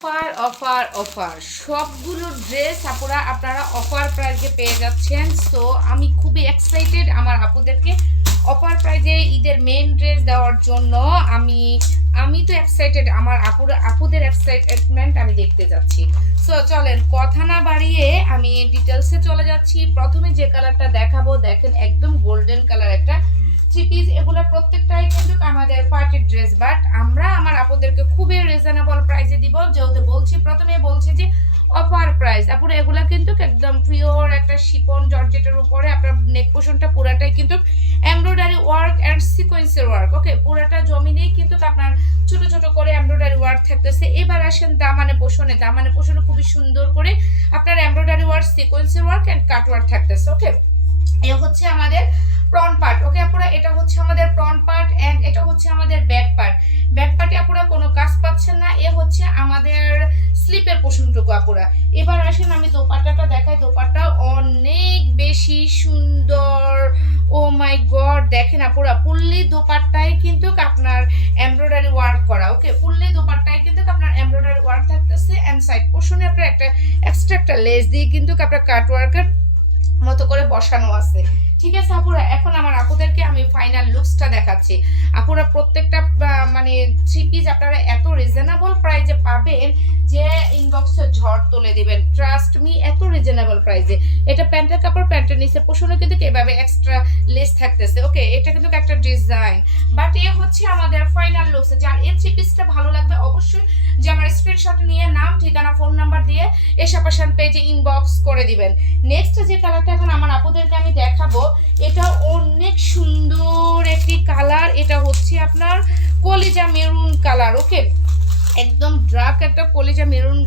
Offer offer offer সবগুলো dress আপনারা offer প্রাইজে পেয়ে যাচ্ছেন। সো আমি খুবই এক্সাইটেড আমার আপুদেরকে অফার প্রাইজে ঈদের মেন ড্রেস দেওয়ার জন্য। আমি তো এক্সাইটেড, আমার আপুদের এক্সাইটমেন্ট আমি দেখতে যাচ্ছি। সো চলেন কথা না বাড়িয়ে আমি ডিটেলসে চলে যাচ্ছি। প্রথমে যে কালারটা দেখাবো, দেখেন একদম গোল্ডেন কালার একটা থ্রি পিস। এগুলো প্রত্যেকটাই কিন্তু আমাদের পার্টির ড্রেস, বাট আমরা আমার আপুদেরকে খুবই রিজনেবল প্রাইসে দিব। যেহেতু প্রথমে বলছি যে অফার প্রাইস, আপুরা এগুলা কিন্তু একদম পিওর একটা শিফন জর্জেটের উপরে আপনার নেক পোর্শনটা পুরাটাই কিন্তু এমব্রয়ডারি ওয়ার্ক অ্যান্ড সিকোয়েন্সের ওয়ার্ক। ওকে, পুরাটা জমিনেই কিন্তু আপনার ছোট ছোট করে এমব্রয়ডারি ওয়ার্ক থাকতেছে। এবার আসেন দামানে পোর্শনে খুবই সুন্দর করে আপনার এমব্রয়ডারি ওয়ার্ক, সিকোয়েন্সের ওয়ার্ক অ্যান্ড কাট ওয়ার্ক থাকতেছে। ওকে, এ হচ্ছে আমাদের ফ্রন্ট পার্ট। ওকে আপুরা, এটা হচ্ছে আমাদের ফ্রন্ট পার্ট এন্ড এটা হচ্ছে আমাদের ব্যাক পার্ট। ব্যাক পার্টে আপুরা কোনো কাজ পাচ্ছেন না, এ হচ্ছে আমাদের স্লিপের পোর্শনটুকু আপুরা। এবার আসেন আমি দোপাট্টাটা দেখাই। দোপাট্টা অনেক বেশি সুন্দর, ও মাই গড। দেখেন আপুরা, ফুললি দোপাট্টায় কিন্তু আপনার এমব্রয়ডারি ওয়ার্ক করা। ওকে, ফুললি দোপাট্টায় কিন্তু আপনার এমব্রয়ডারি ওয়ার্ক থাকতেছে এন্ড সাইড পোর্শনে আপনার একটা এক্সট্রা একটা লেস দিয়ে কিন্তু আপনার কাট ওয়ার্কের মতো করে বসানো আছে। ঠিক আছে আপুরা, এখন আমার আপুদেরকে আমি ফাইনাল লুকসটা দেখাচ্ছি। আপুরা প্রত্যেকটা মানে থ্রি পিস আপনারা এত রিজনেবল প্রাইজে পাবেন যে ইনবক্সে ঝড় তুলে দিবেন। ট্রাস্ট মি, এত রিজনেবল প্রাইজে। এটা প্যান্টের কাপড়, প্যান্টের নিচে পোষণে কিন্তু এভাবে এক্সট্রা লেস থাকতেছে। ওকে, এটা কিন্তু একটা ডিজাইন, বাট এ হচ্ছে আমাদের ফাইনাল লুকস। যার এই থ্রি পিসটা ভালো লাগবে অবশ্যই যে আমার স্ক্রিনশট নিয়ে নাম, ঠিকানা, ফোন নাম্বার দিয়ে এসাপাশান পেজে ইনবক্স করে দিবেন। নেক্সট যে কালারটা এখন আমার আপুদেরকে আমি দেখাবো, এটা অনেক সুন্দর একটি কালার। এটা হচ্ছে আপনার কলিজা মেরুন কালার। ওকে, একদম ডার্ক একটা কলিজা মেরুন,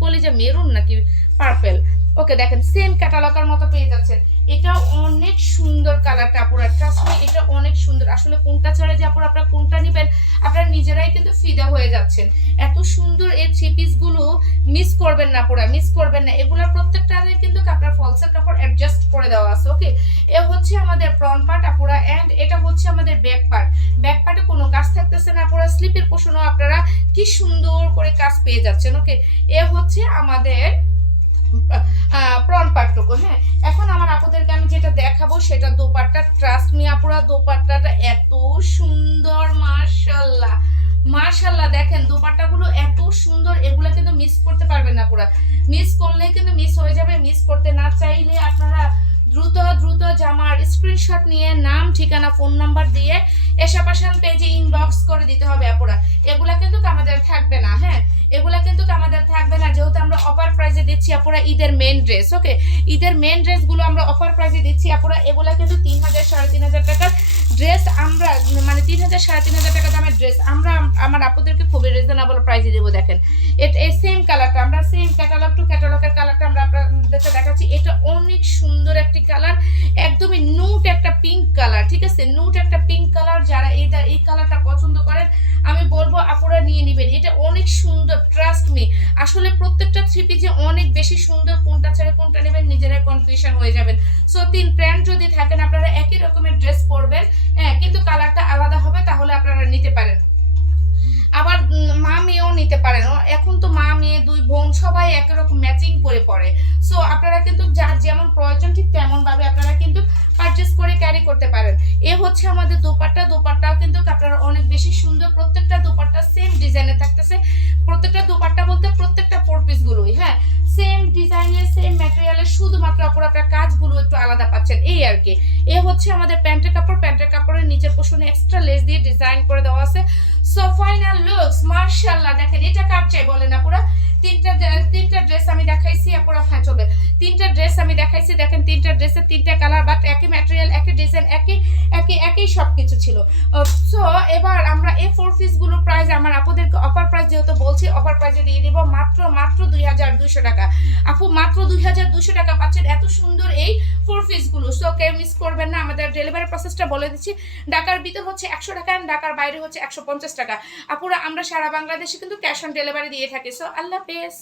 কলিজা মেরুন নাকি পার্পল। ওকে, দেখেন সেম ক্যাটালগের মতো পেয়ে যাচ্ছেন। এটা অনেক সুন্দর কালারটা আপুরা, ট্রাস্ট মি এটা অনেক সুন্দর। আসলে কোনটা ছাড়া যে আপুরা আপনারা কোনটা নেবেন আপনারা নিজেরাই কিন্তু ফিদা হয়ে যাচ্ছেন। এত সুন্দর এই থ্রি পিসগুলো মিস করবেন না আপুরা, মিস করবেন না। এগুলোর প্রত্যেকটা কিন্তু আপনার ফলসের কাপড় অ্যাডজাস্ট করে দেওয়া আছে। ওকে, এ হচ্ছে আমাদের ফ্রন্ট পার্ট আপুরা এন্ড এটা হচ্ছে আমাদের ব্যাক পার্ট। ব্যাক পার্টে কোনো কাজ থাকতেছে না আপুরা, স্লিপের পোর্শনও আপনারা কি সুন্দর করে কাজ পেয়ে যাচ্ছেন। ওকে, এ হচ্ছে আমাদের ফ্রন্ট পার্টটুকু। হ্যাঁ, এখন আমার আপুদেরকে আমি যেটা দেখাবো সেটা দোপাট্টা। ট্রাস্ট মি আপুরা, দোপাট্টাটা এত সুন্দর, মাশাআল্লাহ মাশাআল্লাহ। দেখেন দোপাট্টাগুলো এত সুন্দর, এগুলো কিন্তু মিস করতে পারবেন না পুরা। মিস করলে কিন্তু মিস হয়ে যাবে। মিস করতে না চাইলে আপনারা দ্রুত দ্রুত জামার স্ক্রিনশট নিয়ে নাম, ঠিকানা, ফোন নাম্বার দিয়ে এসাপাশান পেজে ইনবক্স করে দিতে হবে আপুরা। এগুলা কিন্তু আমাদের থাকবে না। হ্যাঁ, এগুলা কিন্তু আমাদের থাকবে না, যেহেতু আমরা অফার প্রাইসে দিচ্ছি আপুরা ঈদের মেন ড্রেস। ওকে, ঈদের মেন ড্রেসগুলো আমরা অফার প্রাইসে দিচ্ছি আপুরা। এগুলা কিন্তু 3000 3,500 টাকার ড্রেস আমরা, মানে 3000 3,500 টাকা দামের ড্রেস আমরা আমার আপুদেরকে খুবই রিজনেবল প্রাইসে দেবো। দেখেন এই সেম কালারটা, আমরা সেম ক্যাটালগ টু ক্যাটালগের কালারটা আমরা আপনাদেরকে দেখাচ্ছি। এটা অনেক সুন্দর একটি কালার, একদমই নুট একটা পিঙ্ক কালার। ঠিক আছে, নুট একটা পিঙ্ক কালার। যারা এই কালারটা পছন্দ করেন আমি বলবো আপুরা নিয়ে নেবেন। এটা অনেক সুন্দর, ট্রাস্ট মি। আসলে প্রত্যেকটা থ্রি পিসে অনেক বেশি সুন্দর, কোনটা ছেড়ে কোনটা নেবেন নিজেরাই কনফিউশন হয়ে যাবেন। সো তিন প্যান্ট যদি থাকেন আপনারা একই রকমের ড্রেস পরবেন, হ্যাঁ, কিন্তু কালারটা আলাদা হবে, তাহলে আপনারা নিতে পারেন। আবার মা মেয়েও নিতে পারেন। এখন তো মা মেয়ে দুই বোন সবাই একই রকম ম্যাচিং করে পড়ে। সো আপনারা কিন্তু যার যেমন প্রয়োজন ঠিক তেমন ভাবে আপনারা কিন্তু পারচেস করে ক্যারি করতে পারেন। এ হচ্ছে আমাদের দোপাট্টা। দোপাট্টাও কিন্তু আপনারা অনেক বেশি সুন্দর। প্রত্যেকটা দোপাট্টা সেম ডিজাইনে থাকতেছে। প্রত্যেকটা দোপাট্টা বলতে প্রত্যেকটা ফোর পিসগুলোই, হ্যাঁ, সেম ডিজাইনের সেম ম্যাটেরিয়ালের, শুধুমাত্র আপনারা আপনার কাজগুলো একটু আলাদা পাচ্ছেন এই আর কি। এ হচ্ছে আমাদের প্যান্টের কাপড়। প্যান্টের কাপড়ের নিচের পোর্শনে এক্সট্রা লেস দিয়ে ডিজাইন করে দেওয়া আছে। সো ফাইনাল লুকস মাশাআল্লাহ। দেখেন এটা কার চাই বলেন আপুরা? তিনটা ড্রেস আমি দেখাইছি আপুরা। হ্যাঁ চলবে, তিনটা ড্রেস আমি দেখাইছি। দেখেন তিনটা ড্রেসের তিনটা কালার, বাট একই ম্যাটেরিয়াল, একই ডিজাইন, একই সবকিছু ছিল। সো এবার আমরা এই ফোর পিসগুলোর প্রাইস আমার আপুদেরকে অফার প্রাইস যেহেতু বলছি, অফার প্রাইসে দিয়ে দিব মাত্র 2200 টাকা। আপু মাত্র 2200 টাকা পাচ্ছেন এত সুন্দর এই ফোর পিসগুলো। সো কেউ মিস করবেন না। আমাদের ডেলিভারি প্রসেসটা বলে দিচ্ছি, ঢাকার ভিতর হচ্ছে 100 টাকা, ঢাকার বাইরে হচ্ছে 150 টাকা। আপুরা আমরা সারা বাংলাদেশে কিন্তু ক্যাশ অন ডেলিভারি দিয়ে থাকি। সো আল্লাহ হাফেজ।